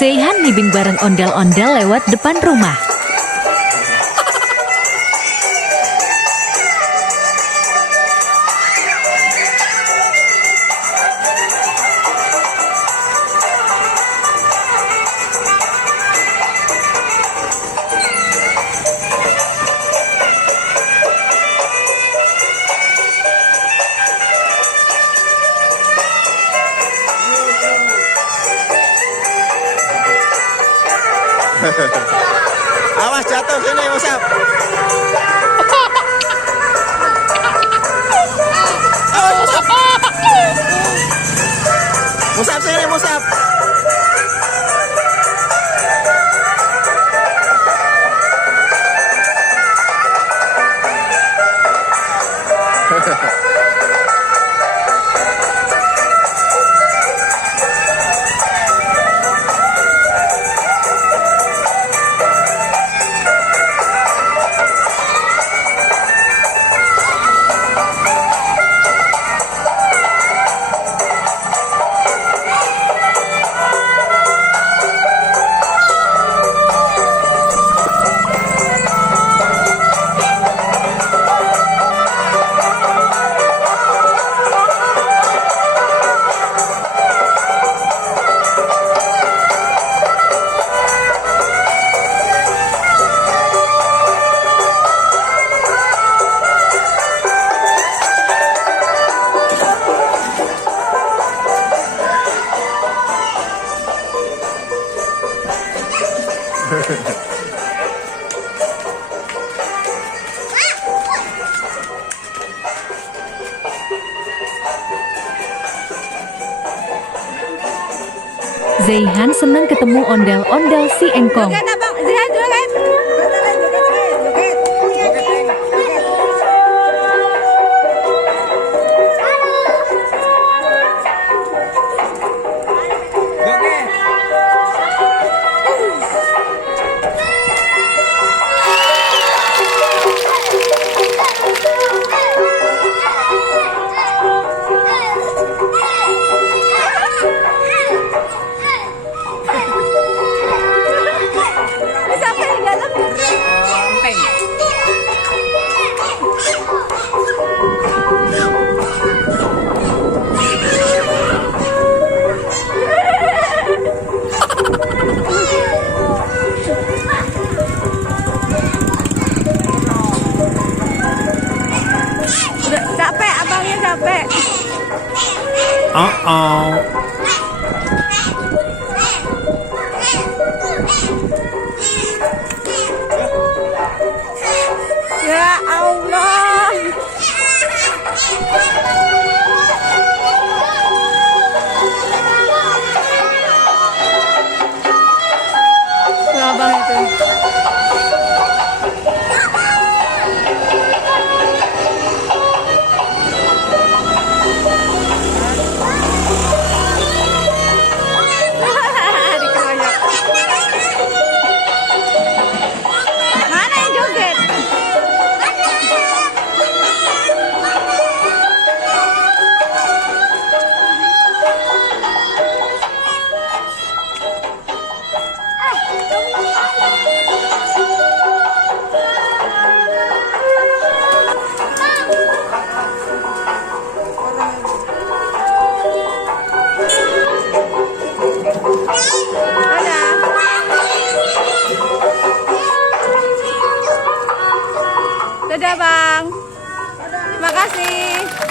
Zeihan nibing bareng ondel-ondel lewat depan rumah. Awas jatuh sini, Musab. Musab sini, Musab. Zeihan senang ketemu ondel-ondel si Engkong. Joget abang, Zeihan joget. Siapa yang dalam? Udah capek, abangnya capek. Ya Allah. Tuh abang itu. Dikeroyok. Mana yang joget? Dadah. Dadah bang. Terima kasih.